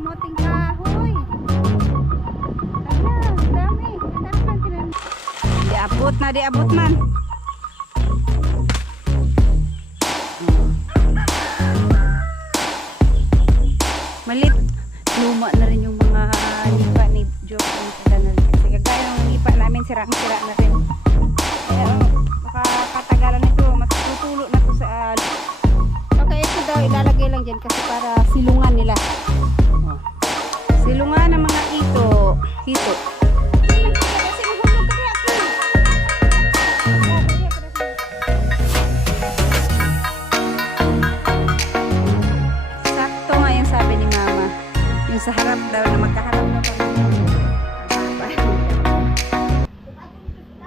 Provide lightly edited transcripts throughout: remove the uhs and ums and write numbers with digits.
kamuting kahoy. Ano, dami. Di abot na, di abot man. Malit. Luma na rin yung mga lipa ni Joke. Kasi kagaya ng lipa namin, sirang-sira na rin. Kaya makakatagalan nito, matutulo na to sa okay, ito daw ilalagay lang dyan kasi para silungan nila. Silungan ng mga hito. Sakto nga yung sabi ni Mama. Yung sa harap daw na magkaharap na pa.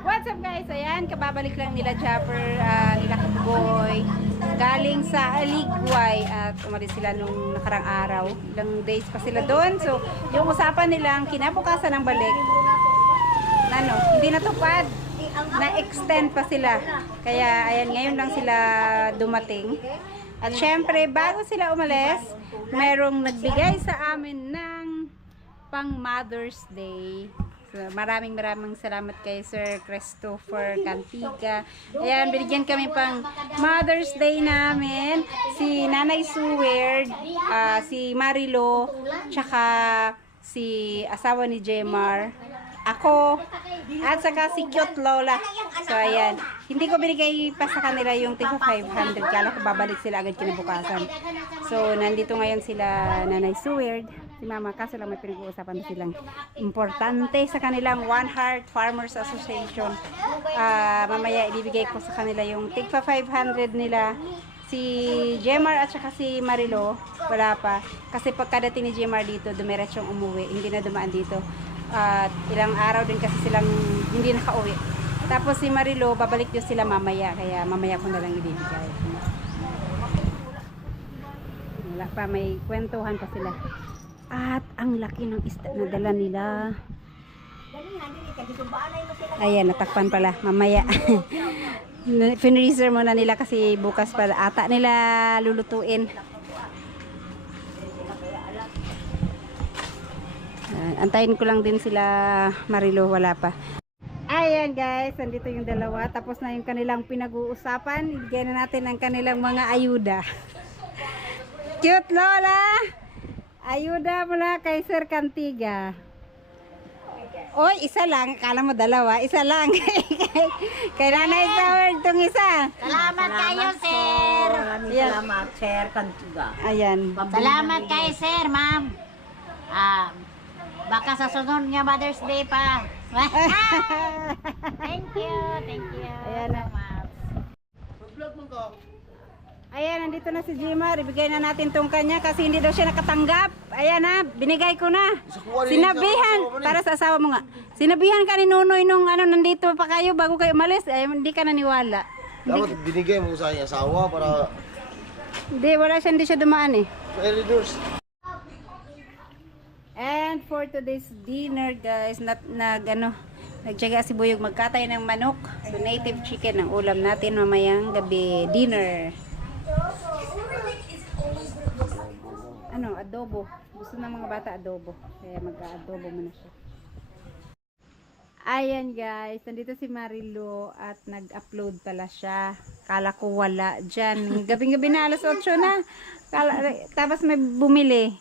What's up guys? Ayan, kababalik lang nila Japper, nila Boy. Galing sa Aligway at umalis sila nung nakarang araw. Ilang days pa sila doon. So, yung usapan nilang kinabukasan ng balik, hindi natupad. Na-extend pa sila. Kaya, ayan, ngayon lang sila dumating. At syempre, bago sila umalis, mayroong nagbigay sa amin ng pang Mother's Day. So, maraming salamat kay Sir Christopher Cantiga. Ayan, binigyan kami pang Mother's Day namin. Si Nanay Suwerd, si Marilo, tsaka si asawa ni Jemar, ako, at saka si Cute Lola. So, ayan. Hindi ko binigay pa sa kanila yung tig 500. Kala ko babalik sila agad kinabukasan. So, nandito ngayon sila Nanay Suwerd, si Mama, kaso lang may pinag-uusapan silang importante sa kanilang One Heart Farmers Association. Mamaya ibibigay ko sa kanila yung tigpa 500 nila. Si Jemar at saka si Marilo wala pa kasi pagkadating ni Jemar dito dumiretsong umuwi, hindi na dumaan dito at ilang araw din kasi silang hindi nakauwi. Tapos si Marilo babalik din sila mamaya, kaya mamaya ko na lang ibibigay. Wala pa, may kwentuhan pa sila. At ang laki ng isda na dala nila. Ayan, natakpan pala. Mamaya. Finreezer muna nila kasi bukas pala ata nila lulutuin. Antayin ko lang din sila Marilo, wala pa. Ayan guys, nandito yung dalawa. Tapos na yung kanilang pinag-uusapan. Ibigay na natin ang kanilang mga ayuda. Cute Lola! Ayuda mula kay Sir Cantiga. Oy, isa lang. Akala mo dalawa. Isa lang. Kay Nanay Suwerd itong isa. Salamat kayo, sir. Salamat, Sir Cantiga. Ayan. Salamat kayo, sir, ma'am. Baka sa sunod nga Mother's Day pa. Thank you. Ayan na. Ayan, nandito na si Jemar. Ibigay na natin tong kanya kasi hindi daw siya nakatanggap. Ayan na, binigay ko na. Sinabihan, para sa asawa mo nga. Sinabihan ka ni Nunoy nung nandito pa kayo bago kayo umalis. Ay, hindi ka naniwala. Dapat binigay mo sa aking asawa para... Hindi siya dumaan eh. Early doors. And for today's dinner guys, nagtyaga si Buyog magkatay ng manok. So native chicken ang ulam natin mamayang gabi dinner. Adobo. Gusto ng mga bata adobo. Kaya mag-adobo muna siya. Ayan guys, nandito si Marilo at nag-upload pala siya. Kala ko wala dyan. Gabing-gabi na, alas 8 na. Tapos may bumili.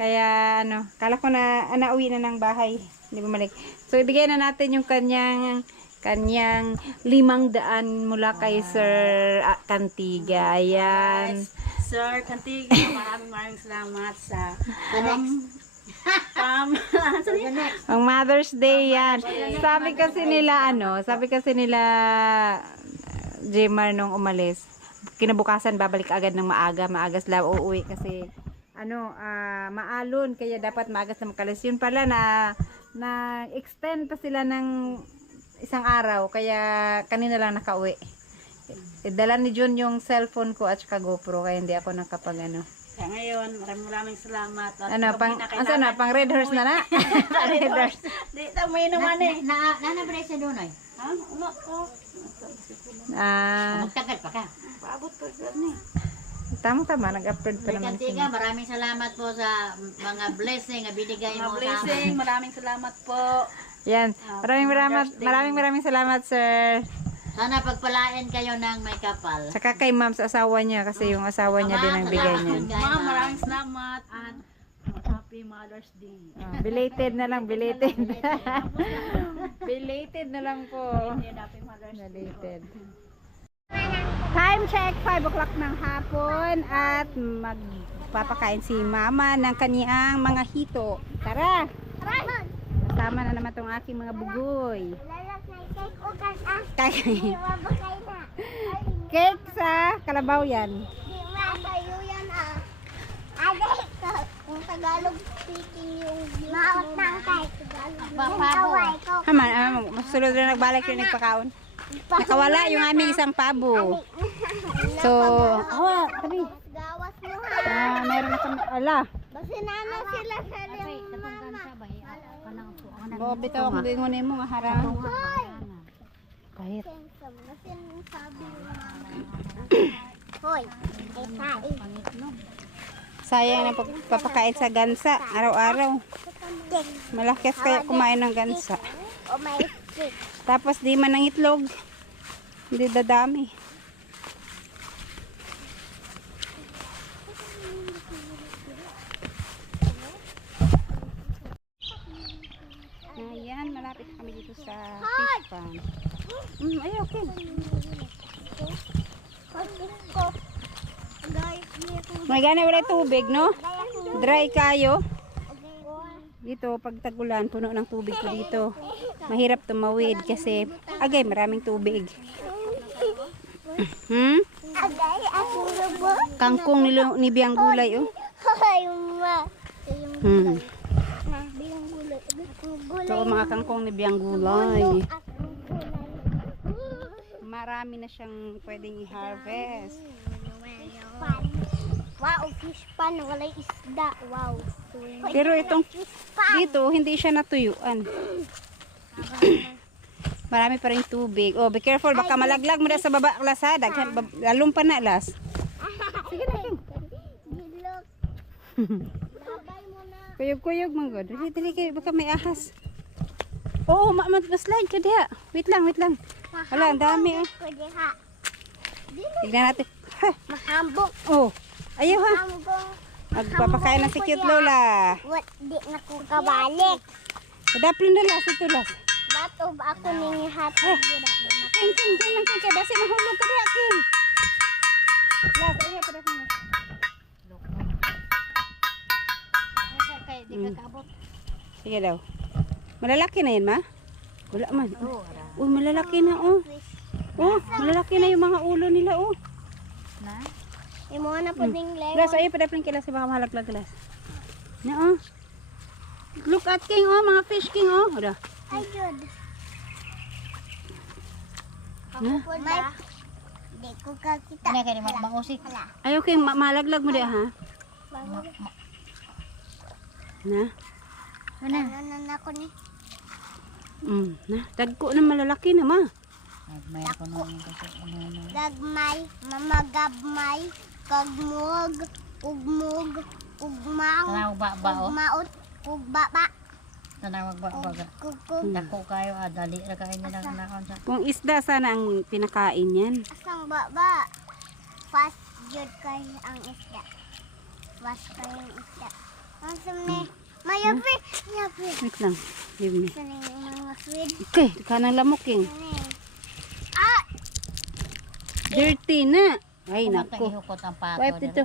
Kaya kala ko na nauwi na ng bahay. Hindi bumalik. So ibigay na natin yung kanyang 500 mula kay Sir Cantiga. Ayan. Sir Cantiga, maraming salamat sa ang Mother's Day yan. Sabi kasi nila Jemar nung umalis, kinabukasan babalik agad ng maaga sila uuwi kasi maalon, kaya dapat maagas na makalis. Yun pala na extend pa sila ng isang araw, kaya kanina lang nakauwi. Dala ni Jun yung cellphone ko at saka GoPro, kaya hindi ako nakapag Kaya ngayon, maraming salamat. Pang Red Horse na? Red Horse. Di ta mo naman eh. Nanabray sa doon ay? Ha? Ulo ko. Magtagal pa ka? Paabot pa gani. Tama, nag-upload pa naman Kantiga, sila. maraming salamat po sa mga blessing na binigay Mga mo sa blessing, amin. maraming salamat po. Yan. Maraming salamat, sir. Sana pagpalain kayo ng may kapal. Saka kay ma'am sa asawa niya kasi yung asawa niya din ang bigay niya. Ma'am, maraming salamat. At Happy Mother's Day. Belated na lang, belated. Belated na lang po. Happy Mother's Day. Belated. Time check, 5 o'clock ng hapon at magpapakain si mama ng kaniyang mga hito. Tara! Kasama na naman tong aking mga bugoy. Cake sa kalabaw yan. Kung Tagalog speaking yung maot ng kahit Haman, masulod na nagbalik yung nagpakaon. Nakawala yung aming isang pabo. So, tabi. gawas mo ha. Meron na kami, ala. Basta nana sila sa rin mama. Bo, bitaw ako doon mo nga harang. Hoy! Kahit. Kasi sabi mo mama. Hoy! Sayang na pagpapakain sa gansa, araw-araw. Malakas kaya kumain ng gansa. O may stick. Tapos di man ng itlog. Hindi dadami. Ayan, malapit kami dito sa fish pond. Ay, okay. May gana wala tubig, no? Dry kayo. Dito, pag tagulan, puno ng tubig ko dito. Mahirap tumawid kasi, maraming tubig. Agay, ako ba? Kangkong ni Biyang Gulay, oh. Hoy, ma. Biyang gulay. Gulay. So, mga kangkong ni Biyang Gulay. At gulay. Marami na siyang pwedeng i-harvest. Pan. Wow, fish pan. Walay isda. Wow. Pero itong Fish pan. dito, hindi siya natuyuan. Marami pa rin tubig. Oh, be careful. Baka malaglag mo na sa baba, Las, ha? Lalong pa na, Las. Sige na, King. Gilok. Labay mo na. Kuyog-kuyog, mga god. Dali, kayo. Baka may ahas. Oo, ma-slide ka diha. Wait lang. Wala, ang dami, eh. Ko diha. Tignan natin. Ha! Mahambok. Oh, ayaw, ha? Mahambok. Magpapakain na si cute Lola. What? Di na ko kabalik. Daplin na, Las. Ito, Las. Bato ba ako ningi hatag dira. King, dyan lang, King. Basi mahulog ka diha, King. Las, ayaw pa dapat. Sige daw. Malalaki na yan, ma? Wala man. Oh, malalaki na, oh. Oh, malalaki na yung mga ulo nila, oh. Imo na puding lego. Glass, ayaw pa dapat kila si baka mahalaglag, Glass. Na, oh. Look at King, oh. Mga fish, King, oh. Oda. Ay good. Na? May di ko kakita. Ano kayo mag-usik? Ayaw, King. Mahalaglag mo diya, ha? Na? Ano ako ni? Na. Dagko na malalaki na, ma. May ako nung kasi Gagmay, mamagabmay, kagmug, ugmug, ugmaw, Tanawag ba o? ugmaot, ugbaba, Tanawag ba? kukug. Dako kayo, dali na kayo nila nakon sa. Kung isda sana ang pinakain yan. Asang baba. Fast jud kay ang isda. Fast kay ang isda. Ang sumni. Mayapi. Wait lang. Leave me. Sani yung mga sweet. Okay, kanang lamok, King. Ah! Dirty na. Ay, nako. Ihukot ang pato. Wipe dito.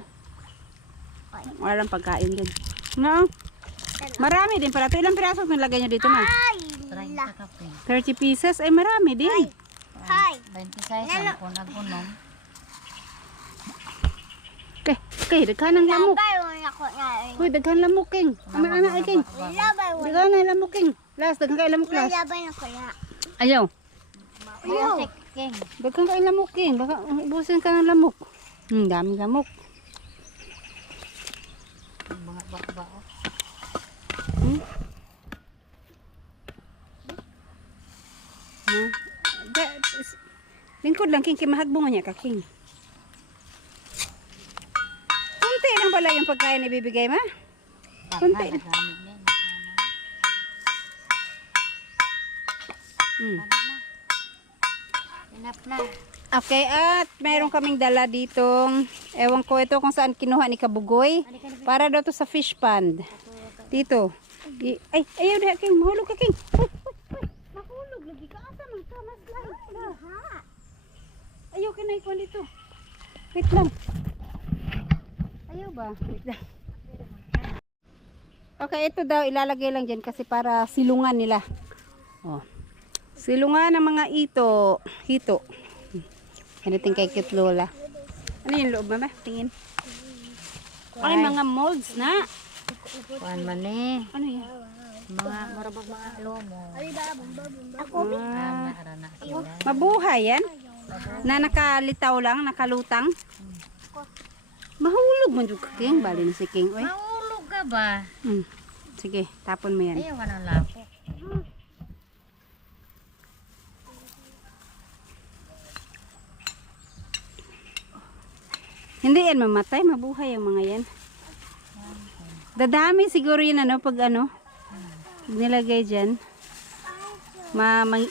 Walang pagkain din. No? Marami din pala. Ito ilang piraso nilagay nyo dito, ma? Ay! Try La. sa kape. 30 pieces? Ay, marami din. Hi! 26 ang kung nag-unom. Okay, daghan ng lamok. Labay mo na ako na. Uy, daghan lamok, King. Ama ay, King. Labay mo. Daghan na lamok, King. Last, daghan kayo lamok, last. Labay na ko na. Ayaw. Mausik, King. Daghan kayo lamok, King. Baka ubusin ka ng lamok. Dami lamok. Mga bao. Lingkod lang, King. Kimahagbong niya ka, King. pagkain ibibigay, ma? Kunti. Nagamit na yun. Mm. Enough na. Okay, at meron kaming dala ditong, ewan ko ito kung saan kinuha ni Kabugoy. Para daw to sa fish pond. Dito. Ay, ayaw na, King. Mahulog ka, King. Mahulog. Lagi ka. Asa man ka? Mas lang. Ayaw ka na ikuan dito. Wait lang. Ayaw ba? Wait lang. Okay, ito daw ilalagay lang dyan kasi para silungan nila. Oh. Silungan ng mga hito. Hanating kay cute Lola. Ano yung loob, mama? Tingin. Ay, mga molds na. Kuhan man eh. Ano yan? Mga marabag mga lomo. Arana sila. Mabuhay yan? Na nakalitaw lang, nakalutang? Mahulog man yung King. Bali na si King. Oy. Mahulog ka ba? Sige, tapon mo yan. Ayaw ka ng lapo. Hindi yan mamatay, mabuhay yung mga yan. Dadami siguro yun pag nilagay dyan.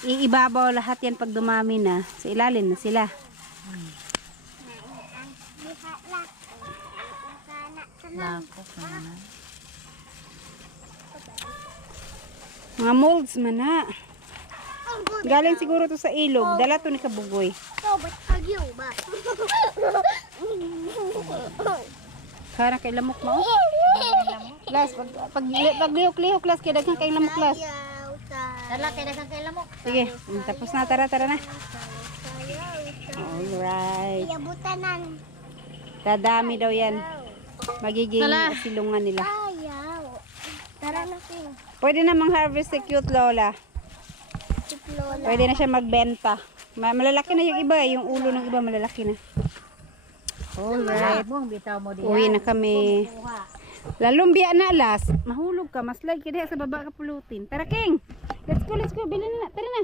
Iibabaw lahat yan pag dumami na. Sa ilalim na sila. Lapo ka na. Mga molds man na. Galing siguro to sa ilog. Dala to ni Kabugoy. Kara kay lamok mo. Klas, pag lihok klas kay daghang kay lamok klas. Dala kay daghang kay lamok. Sige, tapos na tara na. Alright. Yabutanan. Dadami daw yan. Magiging silungan nila. Ayaw. Tara na King. Pwede na mang-harvest si cute Lola. Lola. Pwede na siya magbenta. Malalaki na yung iba, yung ulo ng iba malalaki na. Alright. Bitaw mo diha. Uwi na kami. Lalumbia na alas. Mahulog ka. Mas like ka diha sa baba ka pulutin. Tara King. Let's go. Bilhin na. Tara na.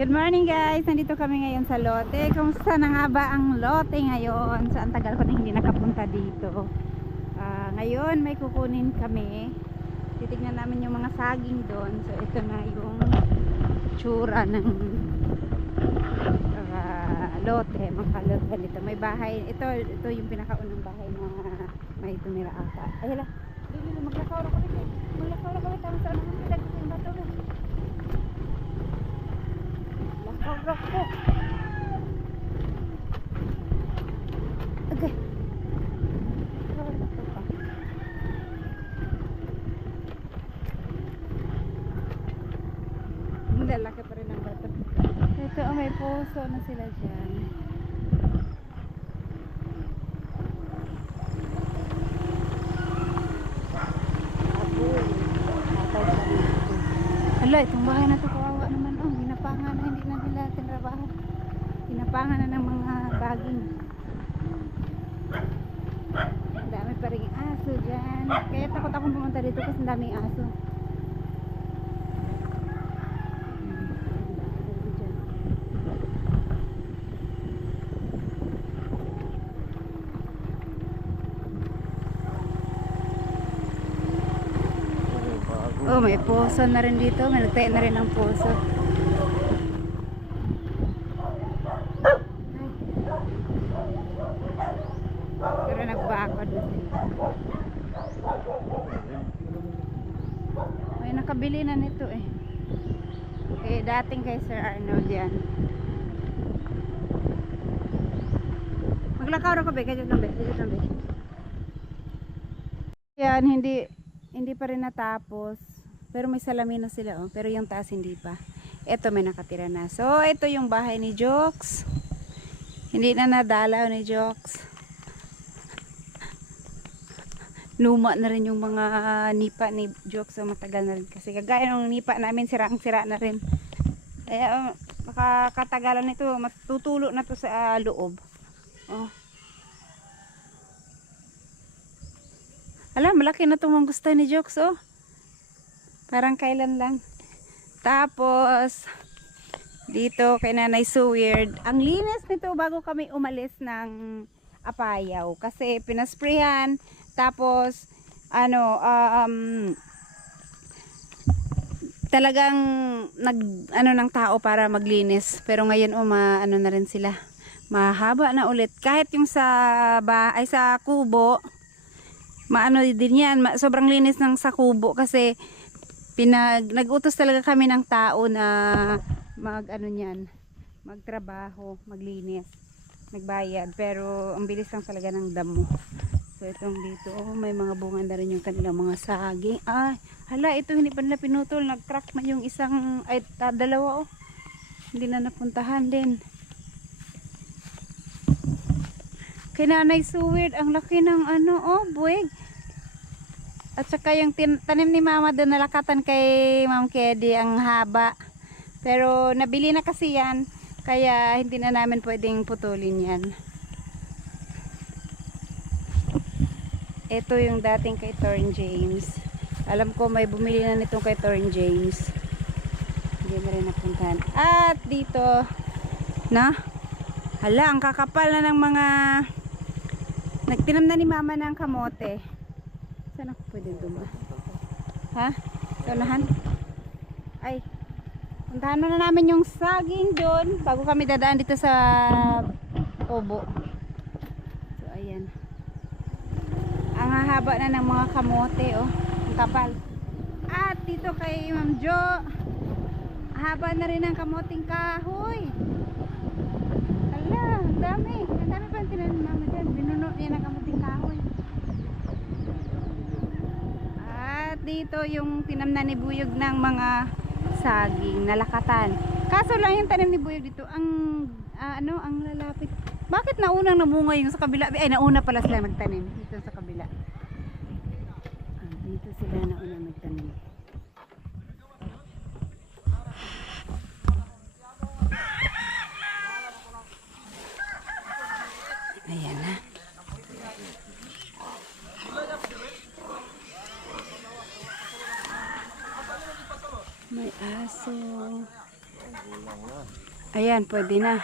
Good morning guys. Nandito kami ngayon sa lote. Kumusta na nga ba ang lote ngayon? So ang tagal ko na hindi nakapunta dito. Ngayon may kukunin kami. Titignan namin yung mga saging doon. So ito na yung tsura ng lote, mga lote nito. May bahay, ito yung pinakaunang bahay na may tumira ata. Ay hala, dili maglakaw ra kami. Tama sa anong pilag yung bato na. Lakaw ra ko. Okay. Lalaki pa rin ang bato. Ito, may puso na sila dyan. Hala, itong bahay na ito kawawa naman. Oh, ginapangan na, hindi na nila tinrabaho. Ginapangan na ng mga baging. Ang dami pa rin aso dyan. Kaya takot akong pumunta dito kasi ang daming aso. Oh, may puso na rin dito. May nagtayo na rin ang puso. Pero nagbakod na sila. May nakabili na nito eh. Dating kay Sir Arnold yan. Maglakaw ra ko be. Kaya dyan be. Yan, hindi pa rin natapos. Pero may salamin na sila, oh. Pero yung taas hindi pa. Ito may nakatira na. So, ito yung bahay ni Jokes. Hindi na nadalaw ni Jokes. Luma na rin yung mga nipa ni Jokes. So, matagal na rin. Kasi kagaya ng nipa namin, sirang-sira na rin. Kaya, makakatagalan nito. Matutulo na to sa loob. Oh. Alam, malaki na itong gusto ni Jokes, oh. Parang kailan lang. Tapos, dito kay Nanay So Weird. Ang linis nito bago kami umalis ng apayaw kasi pinasprayan tapos ano talagang nag ano ng tao para maglinis pero ngayon ano na rin sila, mahaba na ulit kahit yung sa ay sa kubo maano din yan, sobrang linis ng sa kubo kasi nag-utos talaga kami ng tao na ano niyan, magtrabaho, maglinis, nagbayad pero ang bilis lang talaga ng damo. So itong dito may mga bunga na rin yung kanilang mga saging. Ay hala, ito hindi pa nila pinutol, nag-crack na yung isang dalawa hindi na napuntahan din. Kay Nanay Suwid, ang laki ng buwig. At saka yung tanim ni Mama doon nalakatan kay Ma'am Kedy, ang haba. Pero nabili na kasi yan, kaya hindi na namin pwedeng putulin yan. Ito yung dating kay Torn James. Alam ko may bumili na nitong kay Torn James. Hindi na rin napuntahan. At dito, hala, ang kakapal na ng mga nagtinam na ni Mama ng kamote. Saan ako pwede dumaan? Ha? Sa unahan? Ay, puntahan na namin yung saging doon bago kami dadaan dito sa Obo. So ayan, ang hahaba na ng mga kamote, ang kapal. At dito kay Ma'am Jo, haba na rin ng kamoting kahoy. Hala, ang dami pa ang tinanim Mama dyan, binuno niya ng kamoting kahoy. At dito yung tinamnan ni Buyog ng mga saging, nalakatan. Kaso lang yung tanim ni Buyog dito, ang ang lalapit. Bakit naunang namunga yung sa kabila? Ay, nauna pala sila magtanim dito sa kabila. Dito sila nauna magtanim. Ayan na. May aso. Ayan, pwede na.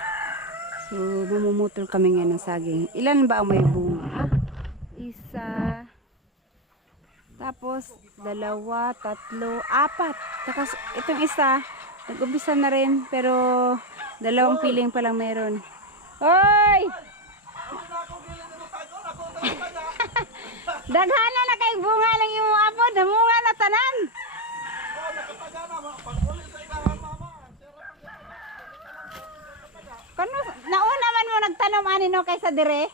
So, mamumutol kami ngayon ng saging. Ilan ba ang may bunga? Isa. Tapos, 2, 3, 4. Tapos, itong isa, nag-umpisa na rin. Pero, 2 piling pa lang meron. Hoy! Daghana na kay bunga ng imo apod, namunga na tanan. Kano nauna man mo nagtanom ani no kaysa dire?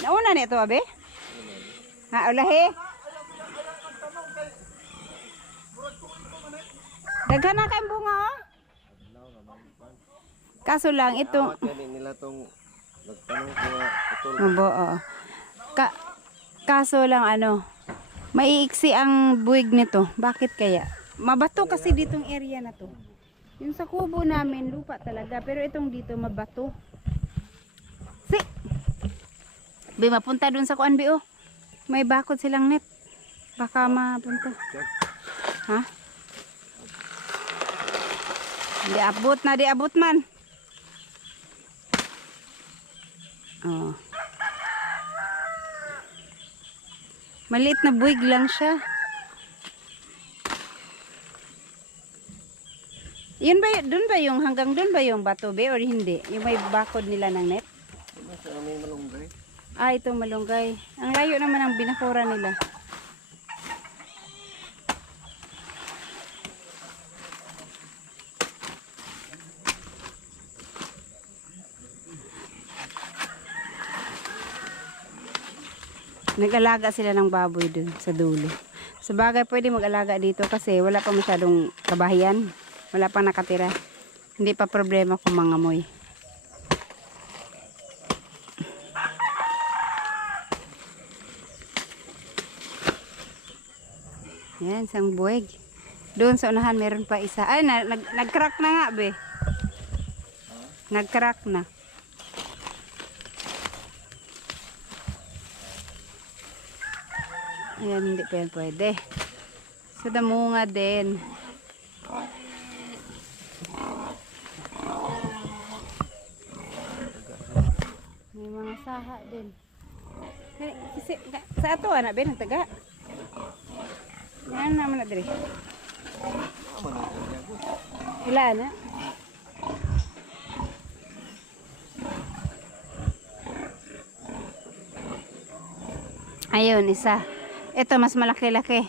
Nauna nito abe? Ha ulahi. Daghana kay bunga Kaso lang ito nila tong nagtanong ko putol. Kaso lang maiiksi ang buwig nito. Bakit kaya? Mabato kasi ditong area na to. Yung sa kubo namin, lupa talaga. Pero itong dito, mabato. Be, mapunta dun sa kuan, Be, may bakod silang net. Baka mapunta. Ha? Di abot man. Oh. Maliit na buwig lang siya. Yun ba, dun ba yung, hanggang dun ba yung bato, Be, or hindi? Yung may bakod nila ng net? May malunggay. Ah, ito malunggay. Ang layo naman ang binakura nila. Nag-alaga sila ng baboy dun sa dulo. Sa bagay pwede mag-alaga dito kasi wala pa masyadong kabahayan. Wala pa nakatira. Hindi pa problema kung mangamoy. Yan, isang buwig. Doon sa unahan meron pa isa. Ay, nag-crack na nga, Be. Nag-crack na. Ayan, hindi pa yan pwede. So, damunga din. saha din. Kasi sa ato anak ben taga. Yan naman na dire. Ama na kanya ko. Wala na. Ayun, isa. Ito mas malaki-laki.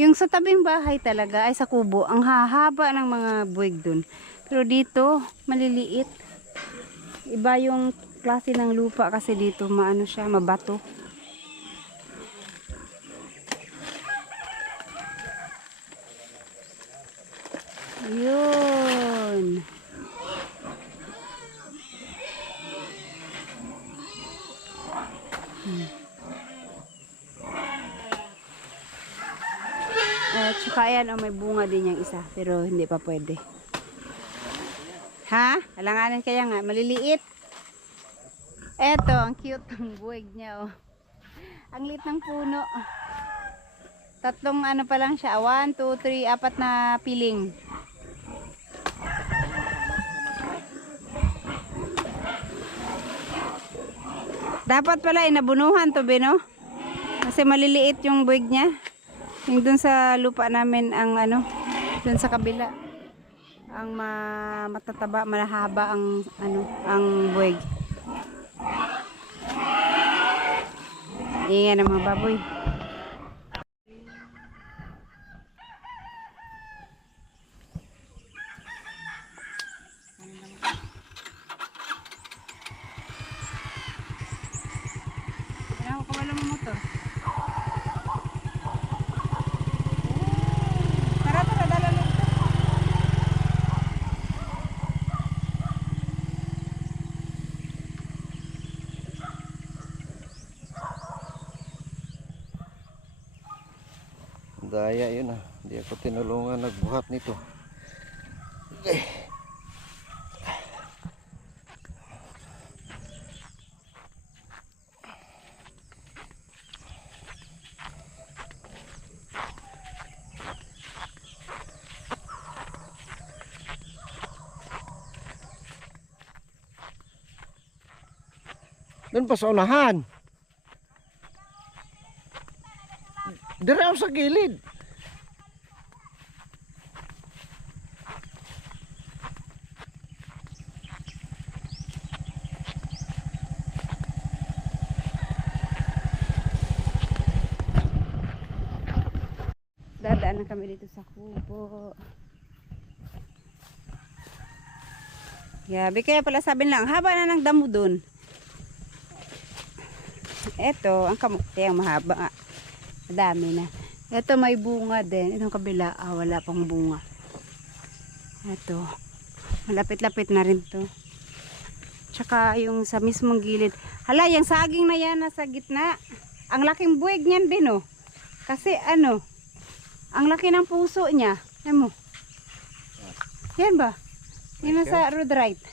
Yung sa tabing bahay talaga ay sa kubo. Ang hahaba ng mga buwig dun. Pero dito, maliliit. Iba yung klase ng lupa kasi dito maano siya, mabato. Yun. Tsaka ayan, oh, may bunga din yung isa. Pero hindi pa pwede. Ha? Alanganin kaya nga. Maliliit. Eto, ang cute ng buwig niya. Oh. Ang liit ng puno. Tatlong ano pa lang siya. 1, 2, 3, 4 na piling. Dapat pala inabunuhan to, Beno. Kasi maliliit yung buwig niya. Yung dun sa lupa namin ang ano, dun sa kabila. Ang matataba, malahaba ang ano, ang buwig. Ingay ng mga baboy. Ano ko wala mo motor? Tara, tara, dala lang ito. Daya yun ah. Hindi ako tinulungan nagbuhat nito. Okay. Doon pa sa unahan. Direw sa gilid. Dadaan na kami dito sa kubo. Gabi, kaya pala sabi lang, haba na ng damo dun. Eto, ang kamuti, ang mahaba. Madami na. Ito may bunga din. Itong kabila, wala pang bunga. Ito. Malapit-lapit na rin to. Tsaka yung sa mismong gilid. Hala, yung saging na yan nasa gitna. Ang laking buwig niyan, Bino. Kasi ano, ang laki ng puso niya. Ayan mo. Yan ba? Yan nasa rhodrite.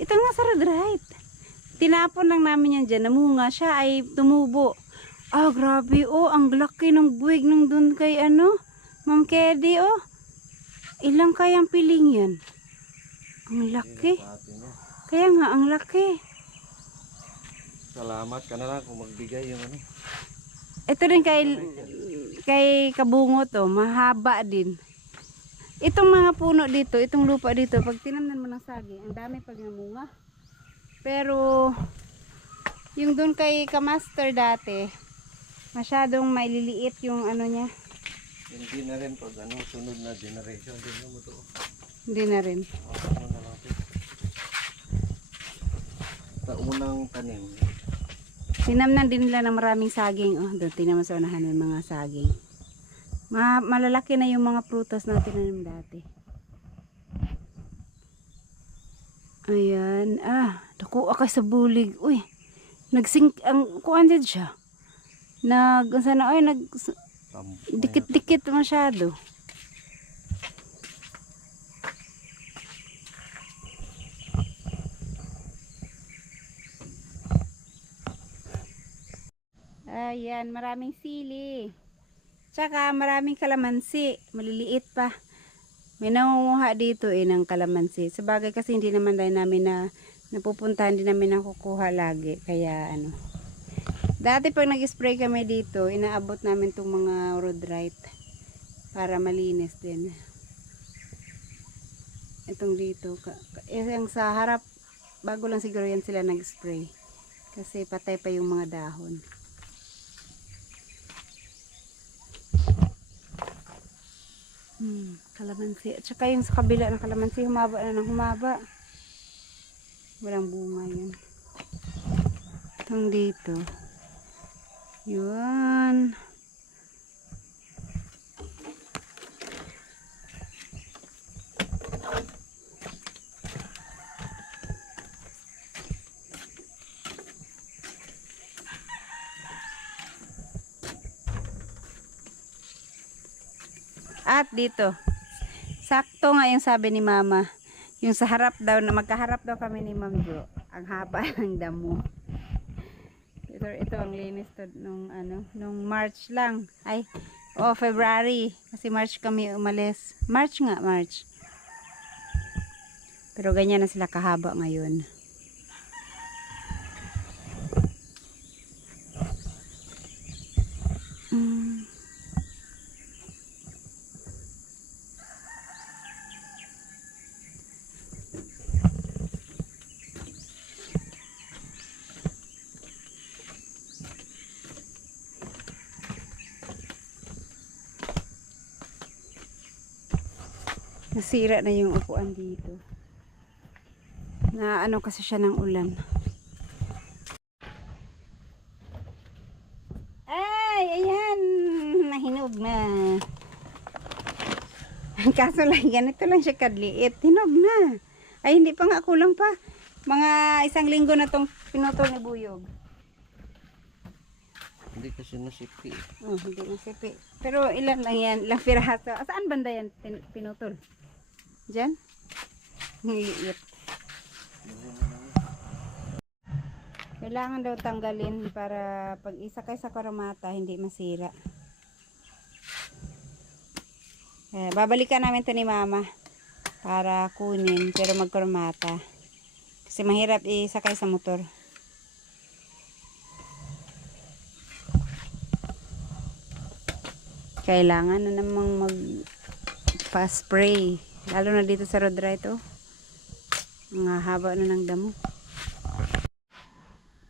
Ito nasa rhodrite. Tinapon lang namin yan dyan. Namunga siya ay tumubo. Ah, grabe oh. Ang laki ng buwig ng dun kay ano. Ma'am Kedi oh. Ilang kayang piling yan? Ang laki. Kaya nga, ang laki. Salamat ka na lang kung magbigay yung ano. Ito din kay Kabungo to. Mahaba din. Itong mga puno dito, itong lupa dito, pag tinamnan mo ng saging, ang dami pag namunga. Pero yung doon kay Kamaster dati, masyadong maililiit yung ano niya. Hindi na rin pag ano, sunod na generation din mo to. Hindi na rin. Ano na lang ito. Sa unang tanim. Tinamnan din nila ng maraming saging. Oh, doon tinaman sa unahan ng mga saging. Malalaki na yung mga prutas na tinanim dati. Ayan. Dako akay sa bulig. Uy. Nagsink ang kuan din siya. Sana dikit-dikit masyado. Ayan, maraming sili. Tsaka maraming kalamansi. Maliliit pa. May nangunguha dito ng kalamansi. Sabagay kasi hindi naman dahil namin na napupuntahan din namin nakukuha lagi. Kaya ano. Dati pag nag-spray kami dito, inaabot namin tong mga rhododendron para malinis din. Itong dito. Yung sa harap, bago lang siguro yan sila nag-spray. Kasi patay pa yung mga dahon. Kalamansi. At saka yung sa kabila ng kalamansi, humaba na ng humaba. Walang bunga yan. Itong dito. Yun. At dito, sakto nga yung sabi ni Mama, yung sa harap daw, na magkaharap daw kami ni Ma'am Jo, ang haba ng damo. Ito ang linis to nung March lang. Ay, February. Kasi March kami umalis. March. Pero ganyan na sila kahaba ngayon. Nasira na yung upuan dito. Na ano kasi siya ng ulan. Ay, ayan. Nahinog na. Kaso lang, ganito lang siya kadliit. Hinog na. Ay, hindi pa nga, kulang pa. Mga 1 linggo na tong pinutol ni Buyog. Hindi kasi nasipi. Oh, hindi nasipi. Pero ilan lang yan, ilang piraso. Saan banda yan pinutol? Diyan? Ngiliit. Kailangan daw tanggalin para pag isakay sa karamata hindi masira. Babalikan namin to ni Mama para kunin pero magkaramata. Kasi mahirap isakay sa motor. Kailangan na namang magpa-spray. Lalo na dito sa rhododendron. Mga haba na ng damo.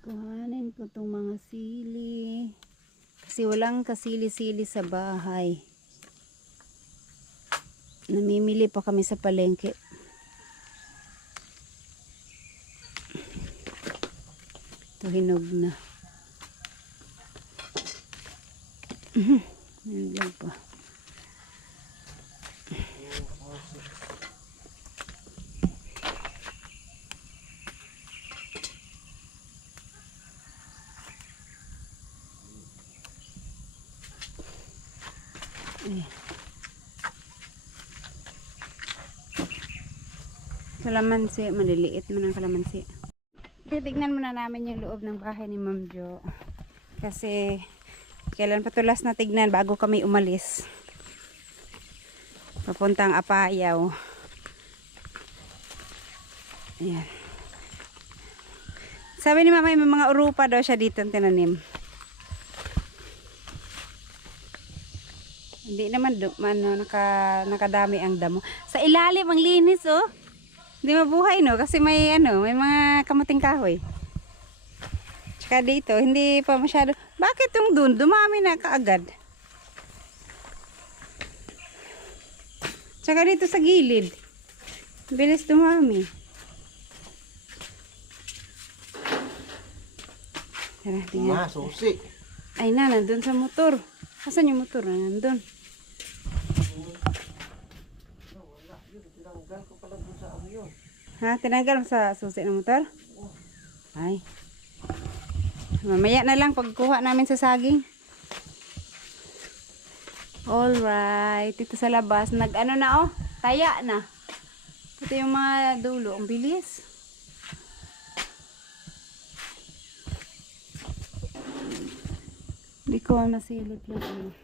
Kuhanin ko itong mga sili. Kasi walang kasili-sili sa bahay. Namimili pa kami sa palengke. Ito hinog na. Hinog pa. Kalamansi, maliliit man ang kalamansi. Titignan muna namin yung loob ng bahay ni Ma'am Jo. Kasi kailan pa ito last na tignan bago kami umalis. Papuntang Apayaw. Ayan. Sabi ni Mama, may mga urupa daw siya dito tinanim. Hindi naman nakadami ang damo. Sa ilalim ang linis oh. Hindi mabuhay no kasi may may mga kamuting kahoy. Tsaka dito hindi pa masyado. Bakit yung dun dumami na kaagad? Tsaka dito sa gilid. Bilis dumami. Tara, tingnan. Susi. Ay na, nandun sa motor. Asan yung motor? Nandun. Ha? Tinanggal mo sa susi ng motor? Ay. Mamaya na lang pagkuha namin sa saging. Alright. Dito sa labas. Nag-ano na oh. Taya na. Ito yung mga dulo. Ang bilis. Hindi ko masilip yung ano.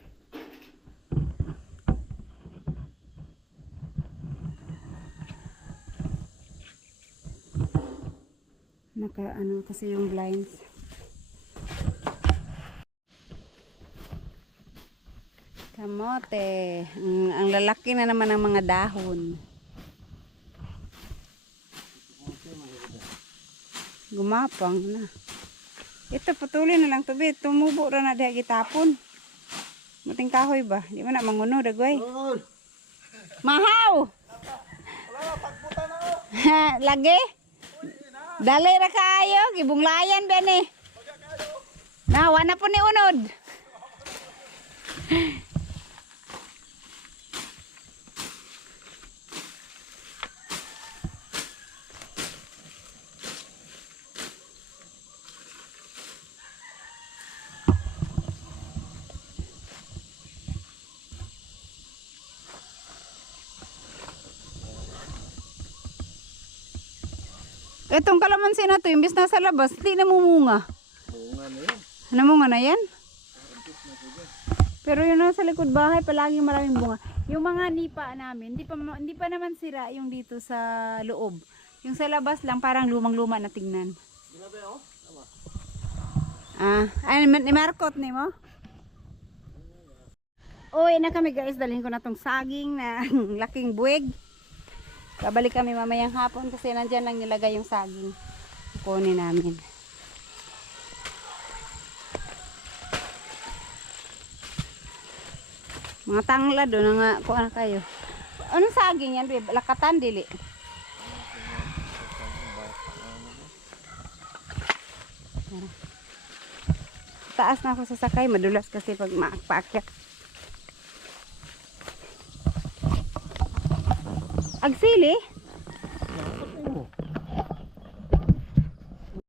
ano kasi yung blinds. Kamote. Ang lalaki na naman ng mga dahon. Gumapang na. Ito, patuloy na lang to, be. Tumubo ra na diha gitapon. Muting kahoy ba? Di mo na manguno, dagway. Mahaw! Lagi? Dali ra kayo. Gibunglayan, bene. Nawa na po ni unod. Itong kalamansi na to, imbis na sa labas, hindi namumunga. Bunga na yun. Namunga na yan? Pero yun nasa likod bahay, palaging maraming bunga. Yung mga nipa namin, hindi pa naman sira yung dito sa loob. Yung sa labas lang, parang lumang-luma na tingnan. Ay, ni Marcot ni mo? Uy, na kami guys, dalhin ko na tong saging na laking buwig. Babalik kami mamayang hapon kasi nandyan lang nilagay yung saging. Kukunin namin. Mga tangla doon nga kuha na kayo. Anong saging yan, babe? Lakatan, dili. Taas na ako sasakay, madulas kasi pag paakyat. Agsili?